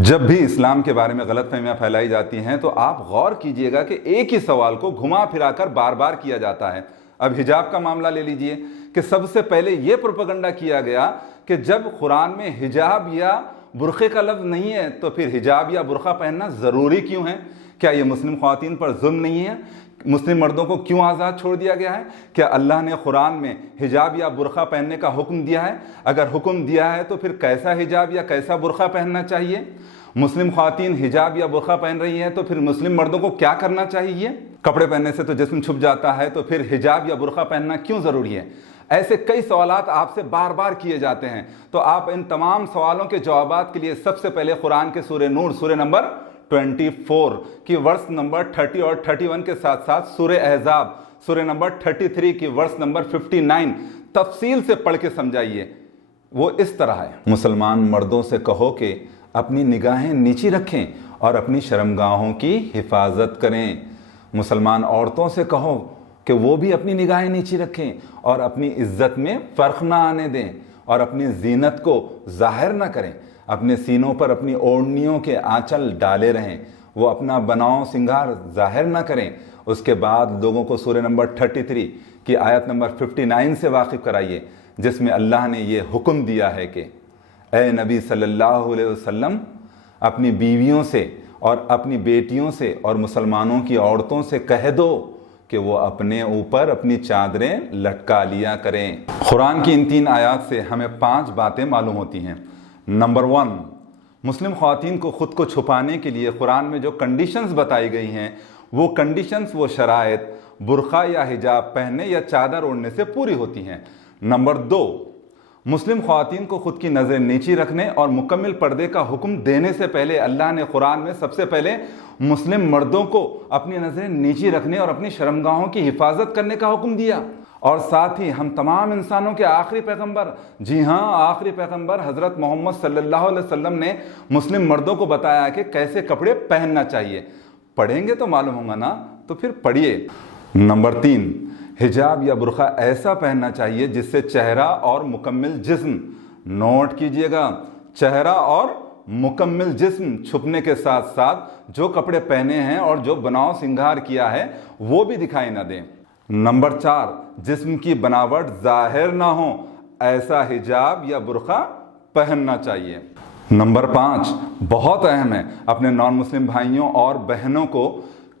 जब भी इस्लाम के बारे में गलतफहमियां फैलाई जाती हैं तो आप गौर कीजिएगा कि एक ही सवाल को घुमा फिरा कर बार बार किया जाता है। अब हिजाब का मामला ले लीजिए कि सबसे पहले यह प्रोपेगेंडा किया गया कि जब कुरान में हिजाब या बुरखे का लफ्ज़ नहीं है तो फिर हिजाब या बुरखा पहनना ज़रूरी क्यों है? क्या ये मुस्लिम ख़वातीन पर जुल्म नहीं है? मुस्लिम मर्दों को क्यों आज़ाद छोड़ दिया गया है? क्या अल्लाह ने कुरान में हिजाब या बुरखा पहनने का हुक्म दिया है? अगर हुक्म दिया है तो फिर कैसा हिजाब या कैसा बुरखा पहनना चाहिए? मुस्लिम ख़वातीन हिजाब या बुरखा पहन रही हैं तो फिर मुस्लिम मर्दों को क्या करना चाहिए? कपड़े पहनने से तो जिस्म छुप जाता है, तो फिर हिजाब या बुरखा पहनना क्यों ज़रूरी है? ऐसे कई सवालात आपसे बार बार किए जाते हैं। तो आप इन तमाम सवालों के जवाबात के लिए सबसे पहले कुरान के सूरह नूर सूरह नंबर 24 की वर्स नंबर 30 और 31 के साथ साथ सूरह अहज़ाब सूरह नंबर 33 की वर्स नंबर 59 तफसील से पढ़ के समझाइए। वो इस तरह है, मुसलमान मर्दों से कहो कि अपनी निगाहें नीची रखें और अपनी शर्मगाहों की हिफाजत करें। मुसलमान औरतों से कहो कि वो भी अपनी निगाहें नीची रखें और अपनी इज्जत में फ़र्क ना आने दें और अपनी जीनत को ज़ाहिर ना करें। अपने सीनों पर अपनी ओढ़नियों के आंचल डाले रहें, वो अपना बनाव सिंगार ज़ाहिर ना करें। उसके बाद लोगों को सूरह नंबर 33 की आयत नंबर 59 से वाकिफ़ कराइए, जिसमें अल्लाह ने ये हुक्म दिया है कि ए नबी सल्लल्लाहु अलैहि वसल्लम अपनी बीवियों से और अपनी बेटियों से और मुसलमानों की औरतों से कह दो कि वो अपने ऊपर अपनी चादरें लटका लिया करें। कुरान की इन 3 आयात से हमें 5 बातें मालूम होती हैं। नंबर 1, मुस्लिम ख़वातीन को ख़ुद को छुपाने के लिए कुरान में जो कंडीशंस बताई गई हैं वो कंडीशंस, वो शराइत बुरखा या हिजाब पहनने या चादर ओढ़ने से पूरी होती हैं। नंबर 2, मुस्लिम ख़वातीन को ख़ुद की नज़रें नीची रखने और मुकम्मल पर्दे का हुक्म देने से पहले अल्लाह ने कुरान में सबसे पहले मुस्लिम मर्दों को अपनी नज़रें नीची रखने और अपनी शर्मगाहों की हिफाजत करने का हुक्म दिया। और साथ ही हम तमाम इंसानों के आखिरी पैगंबर, जी हाँ आखिरी पैगंबर हज़रत मोहम्मद सल्लल्लाहु अलैहि वसल्लम ने मुस्लिम मर्दों को बताया कि कैसे कपड़े पहनना चाहिए। पढ़ेंगे तो मालूम होगा ना, तो फिर पढ़िए। नंबर 3, हिजाब या बुरखा ऐसा पहनना चाहिए जिससे चेहरा और मुकम्मल जिस्म, नोट कीजिएगा, चेहरा और मुकम्मल जिस्म छुपने के साथ साथ जो कपड़े पहने हैं और जो बनाव सिंगार किया है वो भी दिखाई ना दें। नंबर 4, जिस्म की बनावट जाहिर ना हो, ऐसा हिजाब या बुरखा पहनना चाहिए। नंबर 5, बहुत अहम है, अपने नॉन मुस्लिम भाइयों और बहनों को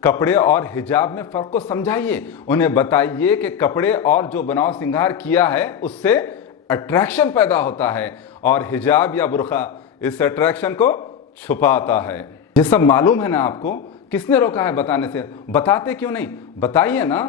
कपड़े और हिजाब में फ़र्क को समझाइए। उन्हें बताइए कि कपड़े और जो बनाव सिंगार किया है उससे अट्रैक्शन पैदा होता है और हिजाब या बुरखा इस अट्रैक्शन को छुपाता है। ये सब मालूम है ना आपको? किसने रोका है बताने से? बताते क्यों नहीं? बताइए ना।